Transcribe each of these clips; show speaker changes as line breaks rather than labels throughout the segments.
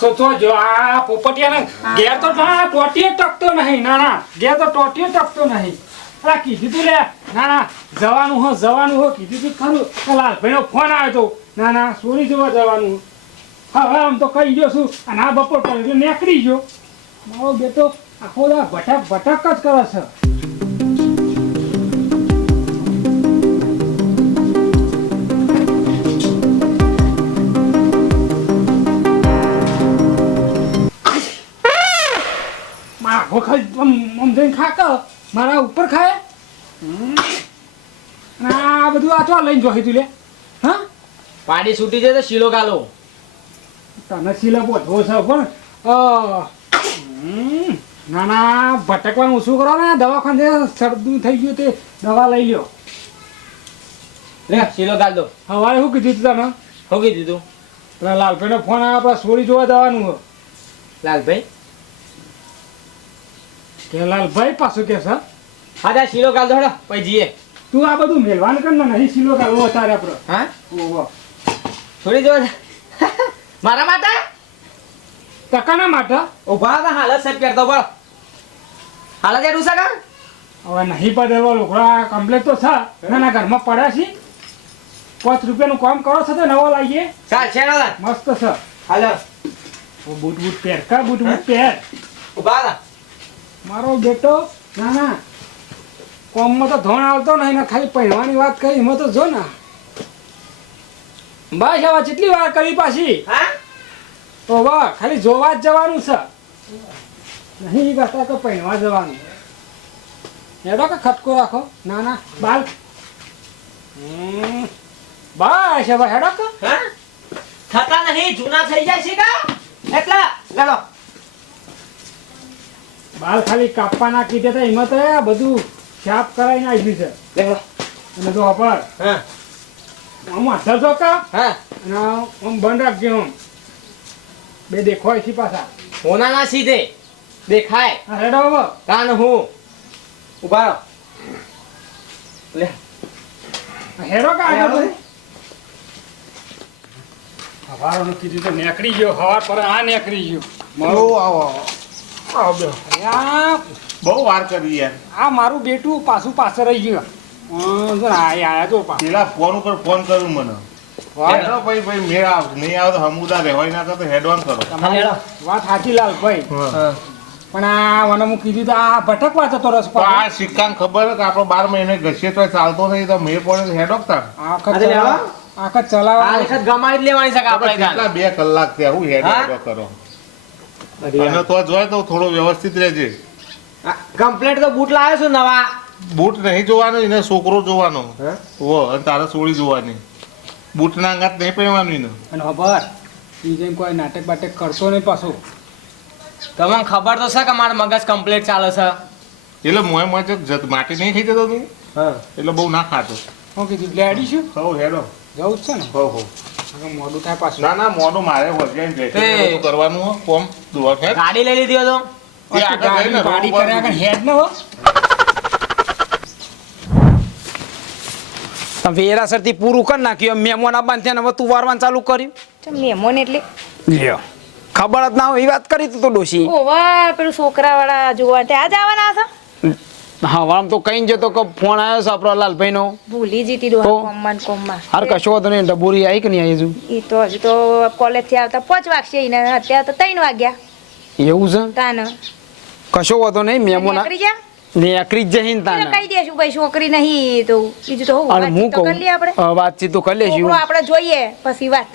પાછો તો જો આ પોપટિયાને ઘેર તો ના ટોટીએ ટકતો નહીં. ના ના ઘેર તો ટોટીએ ટકતો નહીં. અલા કીધું તું લે. ના ના જવાનું હો જવાનું હો. કીધું તું ખરું. લાલભાઈ નો ફોન આવ્યો તો. ના ના સોરી જોવા જવાનું. હવે આમ તો કહી ગયો છું. અને આ બપોર પર નીકળી ગયો. મારો બેટો આખો દા ભટક ભટક જ કરે છે. મારા ઉપર ખાય. આ બધું આ તો લઈને જોઈ તું લે? હા?
પાડી છૂટી જાય તો શીલો ગાલો.
તને શીલો બોધવો છે પણ ના ના ભટકવાનું ઓછું કરો ને દવાખાને શરદું થઈ ગયું તે દવા લઈ લ્યો.
લે શીલો ગાલ દો
સવારે શું કીધું તું તને?
શું કીધું તું?
લાલભાઈનો ફોન આવ્યો આપણે સોરી જોવા જવાનું
લાલભાઈ?
કે લાલભાઈ પાછું કે સર
હા શીલો ગાલ દો પછી જઈએ
તું આ બધું મેલવાન કર ને નહીં સિલો કાઢવો તારે આપણે
હા?
ઓહો.
થોડી દો મારા માટે?
ટકાના માટે?
ઊભા હતા હાલત સેટ કરતો બોલો. હાલત એડું છે કા?
હવે નહીં બદલવા લોકોડા કમ્પ્લેટ તો છે. ના ના ઘરમાં પડ્યા છે પાંચ રૂપિયાનું કામ કરો છો તો નવો લાવીએ.
ચાલ છે
મસ્ત છે.
હાલો.
ઓ બૂટ બૂટ પહેર કા બૂટ બૂટ પહેર?
ઊભા હતા
મારો બેટો ના ના. કોમમાં તો ધોણ આવતો ને એને ખાલી પહેરવાની વાત કરી એમાં તો જો ના. બસ હવે કેટલી વાર કરી પાછી. તો વાહ ખાલી જોવા જ જવાનું છે. નહીં કરતા તો પહેરવા જવાનું. એડો કે ખટકો રાખો. ના ના બાલ. બસ હવે હેડો કે.
થતા નહીં જૂના થઈ જાય છે કા? એટલા ચાલો
બાલ ખાલી કાપવાના કીધે તો એમાં તો આ બધું સાફ કરાવીને નાખ્યું છે. અને તો અપાર
હા.
આમ અધર છો કા
હા.
અને આમ બંધ રાખજો આમ બે દેખો છે પાછા.
હોના ના સીધે. દેખાય.
હેડો હવે.
કાન હું. ઊભા રહો. લે.
હેરો હેડો કા
હેડો.
હવારનું કીધું તો નેકળી ગયો. હવાર પર આ નેકળી ગયો.
આવો આવો
આવો. બેહો. આ
બહુ વાર કરી યાર.
આ મારું બેટું પાછું પાછળ રહી ગયું. હં, જો આ આયા જો
પેલા ફોન ઉપર ફોન કર્યું મને. ભાઈ ભાઈ મેળ આવ નહીં આવે તો હમુદા રહેવાય ના તો હેડવાન કરો.
વાત સાચી લાલ ભાઈ. પણ આ મને હું કીધું તો આ ભટકવા જતો રસ
તો આ સિક્કાને ખબર છે કે આપણો બાર મહિને ઘસીએ તો ચાલતો નહીં તો મેં પડે તો હેડો તાર.
આખત
આજે લેવા?
ચલાવ આખત
આ
ચલાવ
જ લેવાની છે આપણે
બે કલાક થયા હું હેડ કરો. અને તો જોય તો થોડો વ્યવસ્થિત રહેજે.
કમ્પ્લેટ તો બૂટ લાવ્યો છું નવા.
બૂટ નહીં જોવાનો એને છોકરો જોવાનો.
હા?
ઓ અને તારે સોળી જોવાની. બૂટના અંગાત નહીં પહેરવાનું એને
અને ખબર એ જેમ કોઈ નાટક બાટક કરતો નહીં પાછું.
તમને ખબર તો છે કે મારા મગજ કમ્પ્લેટ ચાલે છે?
એટલે મોય મજ માટી નહીં ખાઈ જતો તું?
હા.
એટલે બહુ ના ખાતો.
કીધું લેડી છું?
હો હેડો
જવું જ છે ને?
હો હો.
મોડું થાય પાછું.
ના ના મોડું મારે બેઠી કરવાનું હો કોમ દુઆ ખેર
ગાડી લઈ લીધી હતો
એ આગળ જઈને
ગાડી કર્યા આગળ હેડ ન હો.
તમે વેરાસરથી પૂરું કરી નાખ્યું. મેમોન મહેમાન આવવાનું થયા ને હવે તું વારવાનું ચાલુ કર્યું.
મેમોન મહેમાન એટલે?
લ્યો. ખબર જ ના હોય એ વાત કરી તું તો ડોશી.
ઓવા પેલું છોકરા વાળા જોવા. ત્યાં જ આવવાના છો
હા વામ તો કઈ જતો કે ફોન આવ્યો છે આપણો લાલભાઈનો.
ભૂલી જીતી દો? કોમમાં ને કોમમાં.
હાર કશો તો નહીં ડબુરી આવી કે નહીં આવી હજુ?
ઈ તો હજુ તો કોલેજથી આવતા પાંચ વાગશે ઈને અત્યારે તો ત્રણ વાગ્યા.
એવું છે?
તાન.
કશો વાતો નહીં મેમો
ના જા.
નેકરી જ
એટલે
તાને.
કહી દેશું ભાઈ છોકરી નહીં તો બીજું તો વાતચીત તો કરી લઈએ આપણે.
વાતચીત તો કરી
છોકરો
લેશું.
આપણે જોઈએ પછી વાત.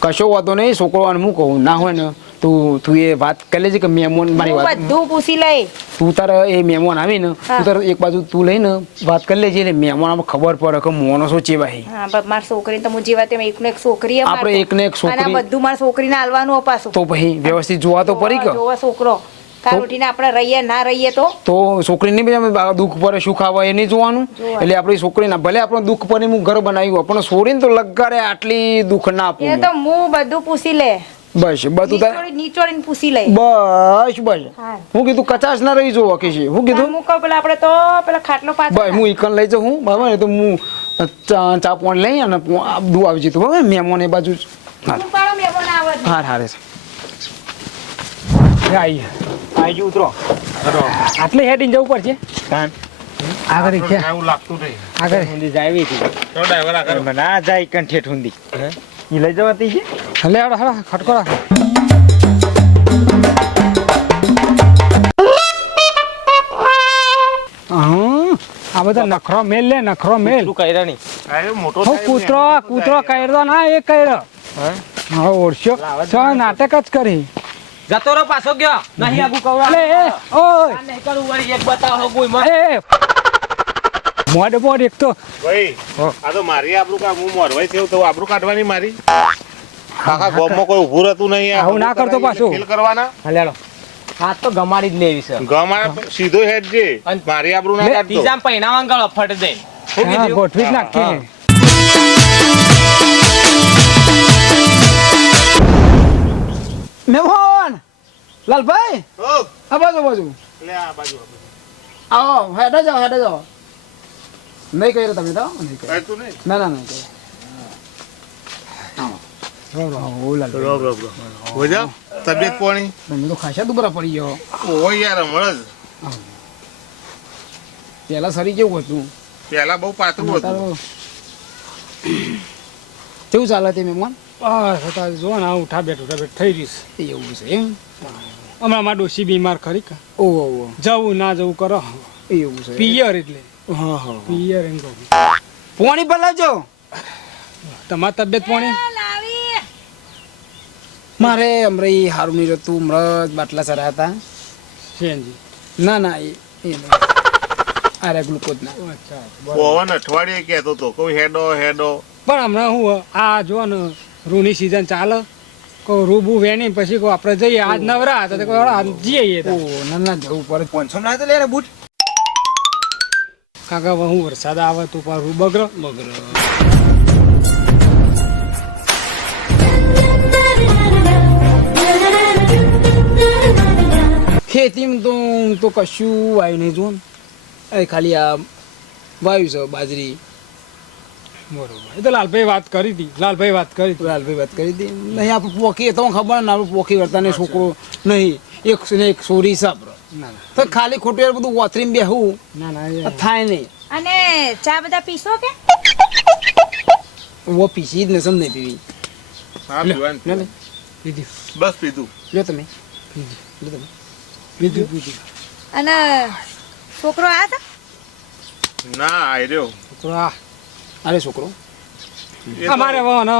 કશો વાતો નહીં છોકરો અને હું કહું ના હોય ને તું તું એ વાત કરી લેજે કે મહેમાન મારી વાત
બધું પૂછી લઈ.
તું તારે એ મહેમાન આવી ને તું તારે એક બાજુ તું લઈને વાત કરી લેજે એટલે મહેમાન ખબર પડે કે મોનો શું ચેવાય
હા માર મારી છોકરી તો હું જેવા તેમ એકને એક છોકરી
આપણે
એક
એકને એક છોકરી-
બધું માર છોકરીને આલવાનું અપાસો
તો ભાઈ વ્યવસ્થિત જોવા તો પડી કે
જોવા છોકરો. આપણે રહીએ ના રહીએ તો?
તો છોકરીને બી અમે દુઃખ પડે સુખ આવે એ નહીં જોવાનું. એટલે આપણી છોકરીના ભલે આપણો દુઃખ હું ઘર બનાવ્યું પણ તો લગારે આટલી દુઃખ ના
એ તો હું બધું પૂછી લે.
બસ બધું તાર
નીચોડીને પૂછી લઈ
બસ બસ.
હું.
કીધું કચાશ ના રહી જોવો કે હું કીધું
હું કહું પેલા આપણે તો પેલા ખાટલો
બસ
પાછળ
હું ઈકન લઈ જાઉં હું. બરાબર ને તો હું ચા પાણી લઈ અને દુ આવી જતું બરાબર મહેમાન એ બાજુ હારે હા
આવે.
હાર છે.
એ આઈ
ઉતરો.
આટલે હેડીને જવું પડશે?
કાન.
આગળ રિક્ષા
એવું લાગતું નહીં.
આગળ.
હુંદી જાવી હતી.
ચલો ડ્રાઈવર આગળ.
ના જાય કણ ઠેઠ હુંદી ઈ લઈ જવાતી છે?
હલે ખટકો રાખ. આ બધા નખરો મેલ લે નખરો મેલ.
તું કર્યા નહીં?
મોટો
કૂતરો કૂતરો કર્યો ના એ કર્યો.
હા?
ઓળખ્યો નાટક જ કરી.
જતો રહો પાછો ગયો. નહીં આગુ
કહું અરે ઓય.
નહીં કરું વળી એક બતાવો કોઈ મને
મોડ મોડ એક તો.
ભાઈ આ તો મારી આબરૂ કા હું મોરવાઈ થયો તો આબરૂ કાઢવાની મારી. આખા ગામમાં કોઈ ઊભું રહેતું નહીં આ.
આવું ના કરતો પાછું.
ફીલ કરવાના.
હલેડો હાથ તો ગમાડી જ લેવી છે.
ગમાડ સીધો હેડ છે મારી આબરૂ ના કાઢતો.
બીજા પહેણાવા ગળ ફટ દે.
હા, ગોઠવી જ નાખી
હા.
લાલભાઈ?
ઓ,
આ બાજુ બાજુ.
લે આ બાજુ
આવો હેડે જાઓ હેડે જાઓ. નહીં કર્યો તમે તો? નહીં ના ના નહીં કર્યો આવો લાલ
રોબ રોબ રોબ હો જા તબિયત પાણી?
તમે તો ખાસા દુબરા પડી ગયો.
ઓ યાર હમણાં જ.
પેલા સરી કેવું હતું?
પહેલા બહુ પાતળું હતું.
કેવું ચાલે તે મહેમાન?
બસ અત્યારે જો ને આ ઉઠા બેઠ ઉઠા બેઠ. થઈ રહીશ
એવું છે એમ?
હમણાં માં ડોશી બીમાર ખરી કા?
ઓહો ઓહો.
જવું ના જવું કરો.
એવું છે.
પિયર એટલે.
હા હા.
પિયર એમ કહું.
પાણી બદલાવજો
તમારી તબિયત પોણી?
મારે હમણાં હારું નહીં રહેતું. હમણાં જ બાટલા સરા હતા.
સીએનજી
ના ના એ એ અરે ગ્લુકોઝ ના.
અચ્છા.
પવન અઠવાડિયે કહેતો હતો કોઈ હેડો હેડો.
પણ હમણાં હું આ જો ને રૂની સિઝન ચાલે. કહું રૂબુ વેણી પછી કહું આપણે જઈએ આજ નવરા હતા તો કહું આજ જઈએ
તો. ના ના જવું પડે. પાંચસો ના તો લે રે બૂટ.
કાકા હું વરસાદ આવે તો પર બગડો. બગ્ર
ખેતીમાં તો હું તો કશું વાયું નહીં જોઉં એ ખાલી આ વાયુ છે બાજરી.
બરોબર. એ તો લાલભાઈ વાત કરી હતી. લાલભાઈ વાત કરી હતી.
લાલભાઈ વાત કરી હતી. નહીં આપણે પોખી તો ખબર ને આપણે પોખી કરતા ને છોકરો નહીં. એક ને એક સોરી છે આપણે
ના ના.
તો ખાલી ખોટું બધું વાતરીને બેહું.
ના ના
થાય નહીં.
અને ચા બધા પીશો કે?
વો પીસી જ ને સમ નહીં પીવી.
હા પીવાનું.
લે લે.
પીધી.
બસ પીધું.
લ્યો તમે. લ્યો તમે.
પીધી પીધી?
અને છોકરો આ હતા
ના આઈ રહ્યો
તો આ.
અરે છોકરો.
અમારે વાહન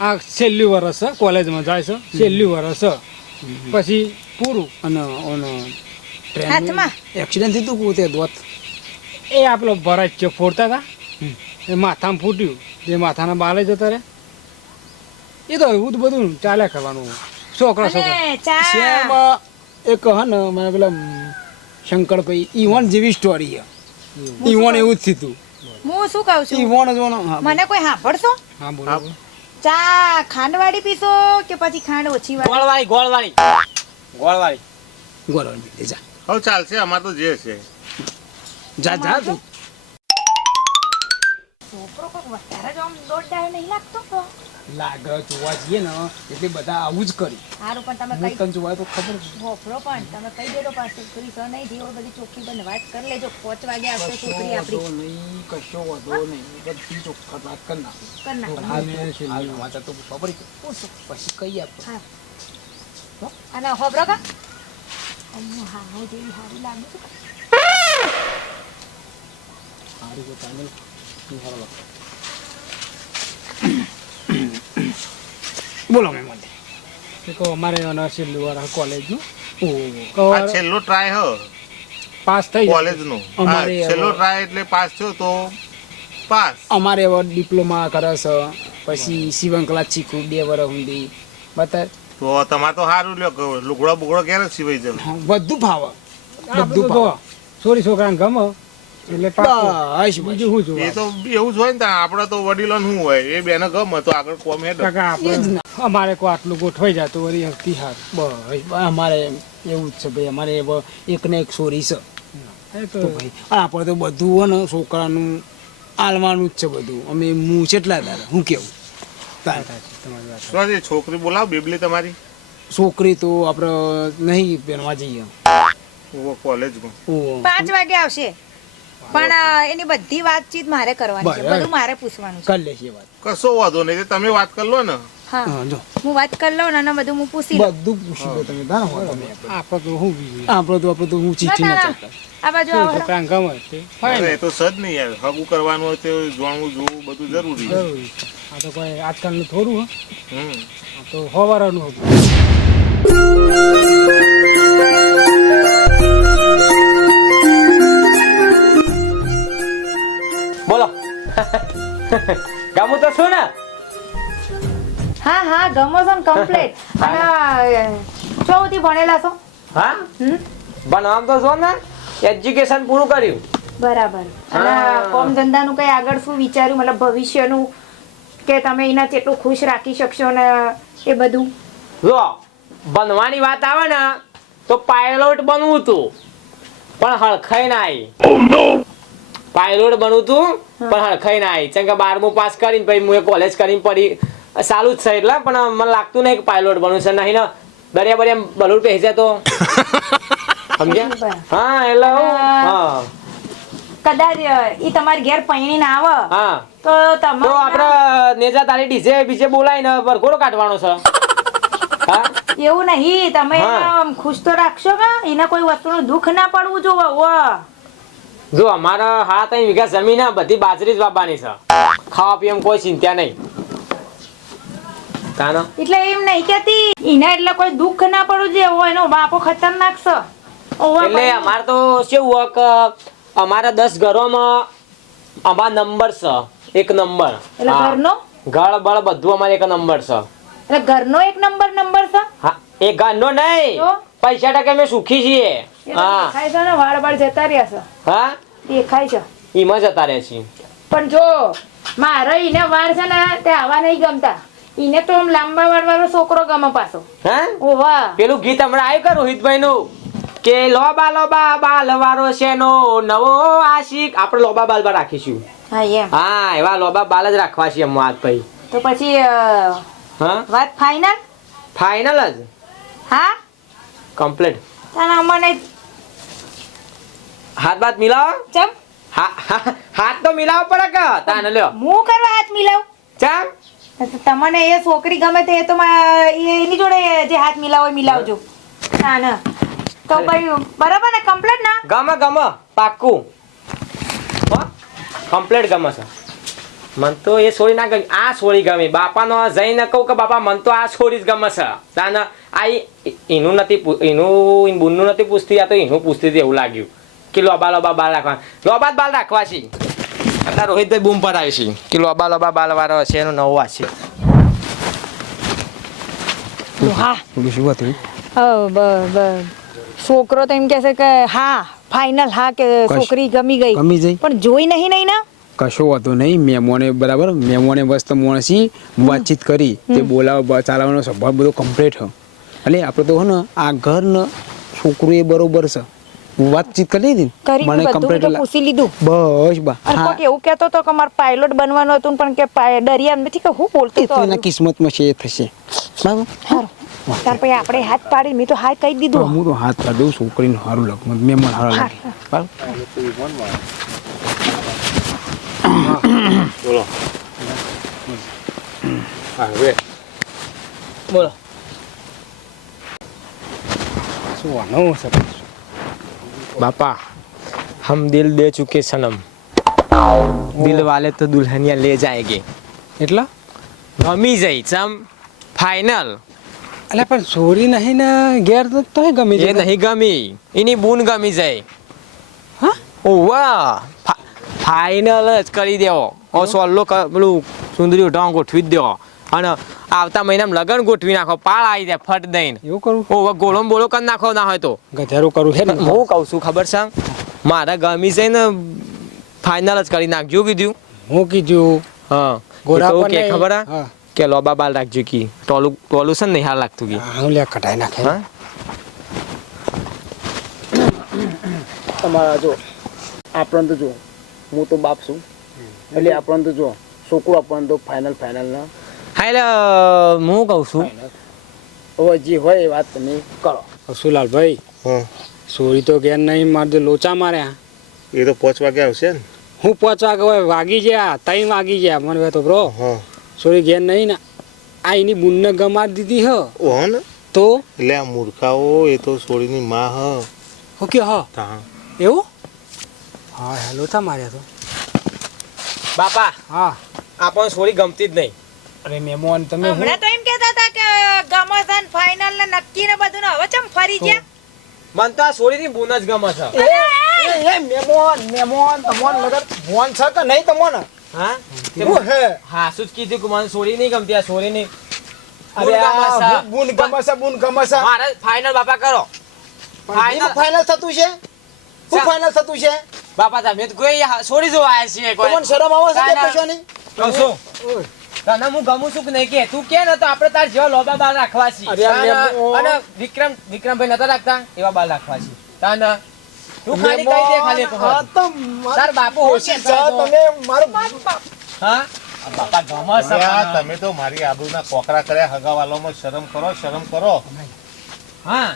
આ છેલ્લું વર્ષ છે કોલેજમાં જાય છે છેલ્લું વર્ષ છે. પછી પૂરું
અને ઓનો
હાથમાં?
એક્સિડન્ટ થયું હતું તે દોત.
એ આપણો ભરાય છે ફોડતા હતા એ માથામાં ફૂટ્યું. એ માથાના બાલે જતા રહે એ તો એવું જ બધું ચાલ્યા કરવાનું. છોકરા છોકરા.
એક હ ને મને પેલા શંકરભાઈ ઈવન જેવી સ્ટોરી છે. ઈવન એવું જ થયું
હું શું કહું છું? મને કોઈ સાંભળશો?
હા બોલો
હા.
બોલો.
ચા ખાંડવાળી પીશો કે પછી ખાંડ ઓછી વાળી?
ગોળવાળી ગોળવાળી. ગોળવાળી.
પી જા.
હવે ચાલશે અમાર તો જે છે.
જા જા તું.
છોકરો કોક વધારે જ આમ દોડદાર નહીં લાગતો?
લાગ જોવા જઈએ ને એટલે બધા આવું જ કરી.
સારું પણ તમે કઈ
તને જોવા તો ખબર
ભોફળો પણ તમે કહી દેજો પાસે છોકરી તો નહીં જેવો બધી ચોખ્ખી બંધ વાત કરી લેજો. પાંચ વાગે આવશે છોકરી આપણી.
નહીં કશો વધો નહીં બધી ચોખ્ખટ વાત કરી નાખું.
કર નાખો.
હાલ તો ખબર છે.
પછી.
કઈ આપ.
હા. અને હોબરો કા? અમને હા જેવી સારી લાગે
સારું તો તામિલ હાલો બોલો મેં મને
કહો અમારે છેલ્લું વર્ષ કોલેજનું
ઓ.
આ છેલ્લો ટ્રાય હો.
પાસ થઈ જાય.
કોલેજ નો.
અમારે
છેલ્લો ટ્રાય એટલે પાસ થયો તો પાસ.
અમારે હવે ડિપ્લોમા કરે છે પછી સીવણ ક્લાસ શીખું બે વર્ષ સુધી. બતા
તો તમારે તો સારું લ્યો લુગડો બુગડો ક્યારે સિવાય જાય
બધું
ભાવ
બધું
ભાવ સોરી છોકરાને ગમે. એટલે પાકું.
બસ.
બીજું શું
એ તો એવું જ હોય ને આપડે તો વડીલો શું હોય? એ બેને ગમે તો આગળ કોમ હેડ.
અમારે કોઈ આટલું ગોઠવાઈ જાય તો વળી હકતી હાર
બસ બસ અમારે એવું જ છે ભાઈ. અમારે એક ને એક સોરી છે.
તો
તો ભાઈ આપણે તો બધું હોય ને છોકરાનું આલવાનું જ છે બધું. અમે હું કેટલા દાડા હું કેવું? તાર.
સાચી તમારી વાત
છોકરી બોલાવ બેબલી તમારી?
છોકરી તો આપણે નહીં પહેરવા જઈએ.
કોલેજમાં
પાંચ વાગે આવશે. પણ એની બધી વાતચીત મારે કરવાની છે. બધું મારે પૂછવાનું છે.
કરી લેશે વાત.
કશો વાંધો નહીં તમે વાત કરી લો ને.
હા.
હા
હું વાત કરી લઉં ને બધું હું પૂછી
બધું પૂછી લો તમે. તારા વાંધો નહીં. આપણે તો હું આપણે તો આપણે તો હું ચીઠી ના
ના, ના.
ચાલતા
આ બાજુ આવો.
તે
અરે એ તો સજ નહીં હગું કરવાનું હોય તો જાણવું જોવું બધું જરૂરી
જરૂરી આ તો કોઈ આજકાલનું થોડું હે.
હમ.
આ તો હોવારાનું હતું
ગામું તો શું ને?
હા હા ગમો છો ને કમ્પ્લીટ અને છો ભણેલા છો?
હા? ભણવામ તો છો ને એજ્યુકેશન પૂરું કર્યું.
બરાબર. અને. કોમ ધંધાનું કઈ આગળ શું વિચાર્યું? મતલબ ભવિષ્યનું કે તમે એના જેટલું ખુશ રાખી શકશો ને એ બધું?
જો બનવાની વાત આવે ને તો પાયલોટ બનવું હતું પણ હળખાઈ ના આવી પાયલોટ બનવું તું પણ હરખાઈ ના આવી. ચમ કે બારમું પાસ કરીને પછી હું કોલેજ કરીને પડી. સારું જ છે એટલે પણ મને લાગતું નહીં કે પાયલોટ બનવું છે. નહીં ને દરિયા બરિયા બલૂર પહેરી તો. સમજ્યા? હા એટલે હા
કદાચ એ તમારી ઘેર પૈણીને આવે
હા.
તો
તો
તમારે
આપણે નેજા તારી ડીજે બીજે બોલાવીને વરઘોડો કાઢવાનો છે. હા?
એવું નહીં તમે આમ ખુશ તો રાખશો કે એને કોઈ વસ્તુનું દુઃખ ના પડવું જોવો
જો અમારા હા ત્રણ વીઘા જમીન બધી બાજરી જ વાવવાની છે. ખાવા પીવામાં કોઈ ચિંતા નહીં. તાનો?
એટલે એમ નહીં કેતી એના એટલે કોઈ દુઃખ ના પડવું જે હોય એનો બાપો ખતરનાક છે.
એટલે અમારે તો શું હોય કે અમારા દસ ઘરોમાં અમાર નંબર છે એક નંબર.
એટલે ઘરનો?
ઘર બળ બધું અમારે એક નંબર છે.
એટલે ઘરનો એક નંબર નંબર છે?
હા એ ઘરનો નહીં. પૈસા ટકે અમે સુખી છીએ. હા.
વાળ વાળ જતા રહ્યા છે.
હા?
દેખાય છે.
એમાં જતા રહે છે.
પણ જો મારે ઈને વાર છે ને તે આવા નહીં ગમતા. ઈને તો આમ લાંબા વાળ વાળો છોકરો ગમે પાછો.
હા?
ઓવા
પેલું ગીત હમણાં આવ્યું કે રોહિતભાઈ નું કે લોબા લોબા બાલ વારો શેનો નવો આશિક. આપણે લોબા બાલ બા રાખીશું.
હા એમ.
હા એવા લોબા બાલ જ રાખવા છે એમ વાત ભાઈ
તો પછી
હા?
વાત ફાઈનલ
ફાઇનલ જ?
હા?
કમ્પ્લીટ
અને મને
હાથ બાત મિલાવો.
ચમ.
હાથ તો મિલાવો પડે કે? તાને લ્યો.
હું કરવા હાથ મિલાવ?
ચમ.
તમને એ છોકરી ગમે તે તો એની જોડે જે હાથ મિલાવો મિલાવજો. ના ના. તો ભાઈ બરાબર ને? કમ્પ્લીટ ના?
ગમે ગમે. પાક્કું. હો કમ્પ્લીટ ગમે છે. મન તો એ છોડી ના ગમી. આ છોડી ગમી. બાપાનો જઈને કહું કે બાપા મન તો આ છોડી જ ગમે છે. તાને આ એનું નથી એનું બુનનું નથી પૂછતી આ તો એનું પૂછતી હતી એવું લાગ્યું. કે લોબા લોબા બાલ રાખવા લોબા જ બાલ રાખવા છે. અત્યારે રોહિતભાઈ બૂમ પર આવી છે કે લોબા લોબા બાલ વાળો છે એનો નવો આ છે.
હા.
શું હતું
છોકરો તો એમ કહે છે કે હા ફાઇનલ હા કે છોકરી ગમી ગઈ.
ગમી જઈ
પણ જોઈ નહીં નહીં ના?
કશો વાંધો નહીં. મેમોને બરાબર? મેમોને મસ્ત મોણસી વાતચીત કરી. તે બોલાવ ચાલવાનો સ્વભાવ બધો કમ્પ્લીટ હ. એટલે આપણે તો હે ને આ ઘર ને છોકરું એ બરોબર છે. વાતચીત કરી લીધી મને લા-
પૂછી લીધું.
બસ બા. હા
કોક એવું કહેતો તો કે મારે પાયલોટ બનવાનું હતું પણ કે ડરિયા નથી કે હું બોલતો
તો એના કિસ્મતમાં છે એ થશે. બરાબર?
હારું. ત્યાર પછી આપણે હાથ પાડી મેં તો હા કહી દીધું.
હું તો હાથ કાઢું છોકરીને સારું લાગે. મને મહેમાન સારું લાગે.
બોલો.
બોલો.
શું વાનો છે?
બાપા હમ દિલ દે ચુકે સનમ. દિલ વાલે તો દુલ્હનિયા લે જાયગે.
એટલે?
ગમી જઈ ચમ ફાઇનલ
અલે પણ છોરી નહીં ને ગેર તો ગમી જાય.
નહીં ગમી એની બૂન ગમી જાય.
હા?
ઓવા ફાઇનલ જ કરી દેવો. ઓ સોલ્લો પેલું સુંદરી ઢોંગ ઉઠવી જ દેવો. અને આવતા મહિનામાં લગન ગોઠવી નાખો પાળ આવી જાય ફટ દઈને.
એવું કરું
ઓ ગોળો બોળો કરી નાખો ના હોય તો.
ગધેરું કરું છે. ને
હું કહું છું ખબર છે? મારા ગમી છે ને ફાઇનલ જ કરી નાખજો કીધું.
હું કીધું?
હા.
ગોરા
તો કે. ખબર હે?
હા.
કે લોબા બાલ રાખજો કી. ટોલું ટોલું છે ને નહીં હાલ લાગતું કી.
હું લે કટાઈ નાખે.
હા.
તમારા જો આપણને તો જો હું તો બાપ છું. એટલે આપણને તો જો છોકરો આપણને તો ફાઇનલ ફાઇનલ ના.
હા એટલે હું કહું છું?
હવે જે હોય એ વાત તમે કરો.
સુલાલભાઈ
હા.
સોરી તો ઘેર નહીં મારે તો લોચા માર્યા.
એ તો પાંચ વાગે આવશે ને.
હું પહોંચવા હોય વાગી ગયા ત્રણ વાગી ગયા મને તો બ્રો.
હા.
સોરી ઘેર નહીં ને. આ એની બુનને ગમાડી દીધી હ.
ઓહો ને.
તો?
એટલે આ મૂર્ખાઓ એ તો સોળીની માં હ.
ઓકે હ?
તા.
એવું? હા હા લોચા માર્યા તો.
બાપા
હા.
આપણને સોરી ગમતી જ નહીં.
અરે મહેમાન તમે
હમણાં તો એમ કહેતા હતા કે ગમસન ફાઇનલ ને નક્કી ને બધું હવે ચમ ફરી ગયા?
મને તો આ સોરીની બૂન જ ગમે છે.
એ એ! મહેમાન મહેમાન તમોન લગર ફોન છે કે નહીં તમોન
હા?
હું હે
હા સુજ કીધું કે મને સોરી નહીં ગમતી આ સોરી નહીં
અરે આ બુન ગમસે બુન ગમસે
મારે ફાઇનલ બાપા કરો.
ફાઇનલ ફાઇનલ થતું છે? શું ફાઇનલ થતું છે?
બાપા તમે તો કોઈ સોરી જો આયા છીએ કોઈ.
તમને શરમ આવે છે કે
પૂછવાની છું તને હું ગમું છું કે નહીં કે તું કે નતો આપણે તાર જેવા લોબા બાલ રાખવા છીએ. અને વિક્રમ વિક્રમભાઈ નતા રાખતા એવા બાલ રાખવા છીએ તાન તું ખાલી કહી દે ખાલી.
તો
તાર બાપુ તો.
તમે મારું
હા બાપા.
તમે તો મારી આબરૂના કોકરા કર્યા હગાવાલોમાં શરમ કરો શરમ કરો
હા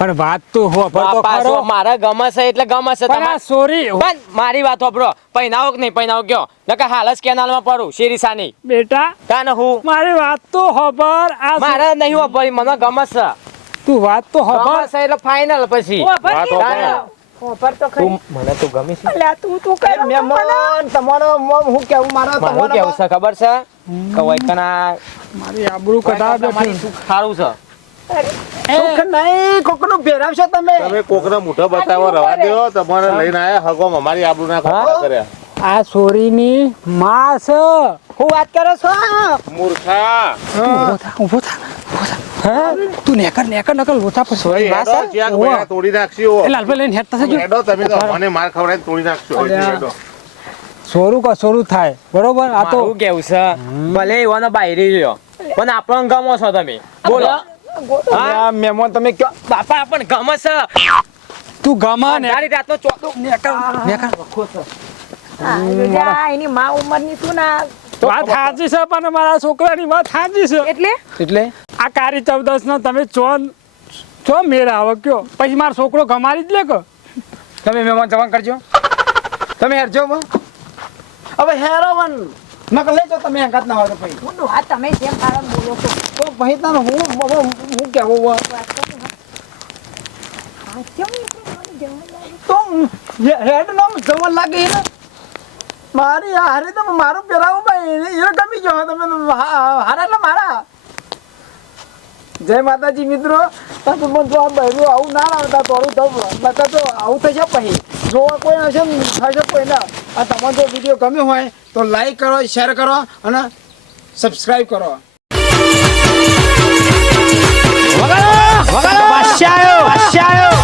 પણ વાત તો હો તો ખરો.
મારા ગમે છે એટલે ગમે છે.
પણ સોરી.
પણ મારી વાત હોબરો પૈનાવ કે નહીં પહેનાવો ગયો. નકર હાલસ કેનાલમાં પડું શેરીસાની.
બેટા
કાન હું?
મારી વાત તો હોબર આ
મારા નહીં વાપરી મને ગમે છે.
તું વાત તો
હોબર
ખબર
છે એટલે ફાઇનલ પછી.
વાત? ઓફર
તો ખરી.
તું મને તું ગમી છે.
અલ્યા તું તું કર
મહેમાન તમારો હું કેવું મારા તમારા
કેવું છે ખબર છે? કે વૈકના
મારી આબરૂ કઢાવ
તમારી સુખ સારું છે.
કોકનું ભેરાવશો તમે.
તમે કોકના મોઢા બતાવો રવા દો તમારે લઈને આયા હગો અમારી આબરૂના કોકરા કર્યા.
આ સોરીની માં છે
હું વાત કરો છો?
મૂર્ખા.
ઊભો થા ઊભો થા ઊભો થા. તું નેકર નેકર નકર લોચા પર સોરી
ભાઈ હેડો જ્યાં ભાઈ આ તોડી નાખશી
એ લાલભાઈ લઈને હેઠતા થજો.
હેડો તમે તો મને માર ખવડાવીને તોડી નાખશો.
સોરું કા સોરું થાય. બરોબર? આ તો
કેવું છે? ભલે એવાનો બાયરી રહ્યો પણ આપણો ગમો છો તમે. બોલો.
આ મહેમાન તમે કયો?
બાપા પણ ગમે છે.
તું ગમા ને?
તારી રાતનો ચોથો
નેકર નેકર
જા એની માં ઉંમરની શું ના?
વાત સાચી છે પણ મારા છોકરાની વાત સાચી છે.
એટલે?
એટલે?
આ કારી ચૌદસ નો તમે ચો ચો મેળા આવો કયો? પછી મારો છોકરો ગમારી જ લે કે.
તમે મહેમાન જવાન કરજો. તમે હેરજો માં હવે હેરાવન. નકલ લેજો તમે અંગત ના હોય તો પછી.
હું ડોહા તમે જેમ ફાળો બોલો છો.
તો પછી તને હું હું હું કેવું
વાત તો તું.
તો હેડ નો જવન લાગે ને મારી હારે તો મારું પેરાવું ભાઈ એને ગમી ગયો તમે હારા એટલે મારા જય માતાજી મિત્રો તમે જો આ બહેરું આવું ના લાવતા તોડું થવું બધા તો આવું થઈ જાય પછી જો કોઈ હશે ને થશે કોઈ ના આ તમારો જો વીડિયો ગમ્યો હોય તો લાઈક કરો શેર કરો અને સબસ્ક્રાઈબ કરો
વગાડો! વગાડો! વાશ્યાયો વાશ્યાયો